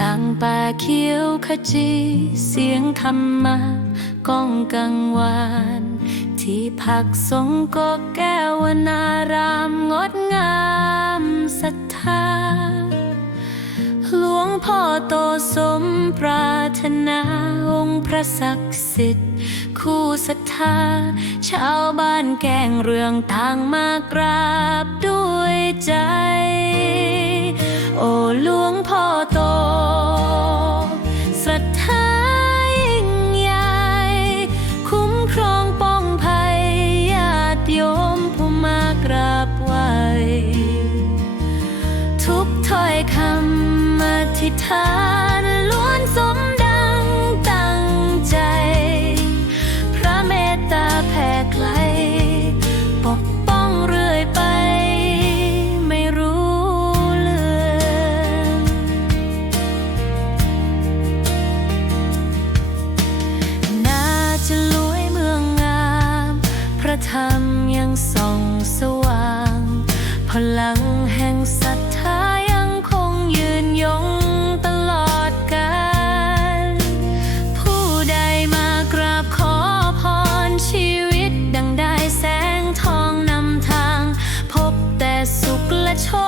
ลางป่าเขียวขจี เสียงธรรมะก้องกังวาน ที่พักสงก็แก้วนารามงดงามศรัทธา หลวงพ่อโตสมปรารถนาองค์พระศักดิ์สิทธิ์ คู่ศรัทธา ชาวบ้านแกงเรื่องต่างมากราบด้วยใจ โอ้หลวงพ่อโต ธิษฐานล้วนสมดังตั้งใจ พระเมตตาแผ่ไกล ปกป้องเรื่อยไป ไม่รู้เลือนนาจะลวยเมืองงาม พระธรรมยังส่องสว่าง พลังแห่งศรัทธา 저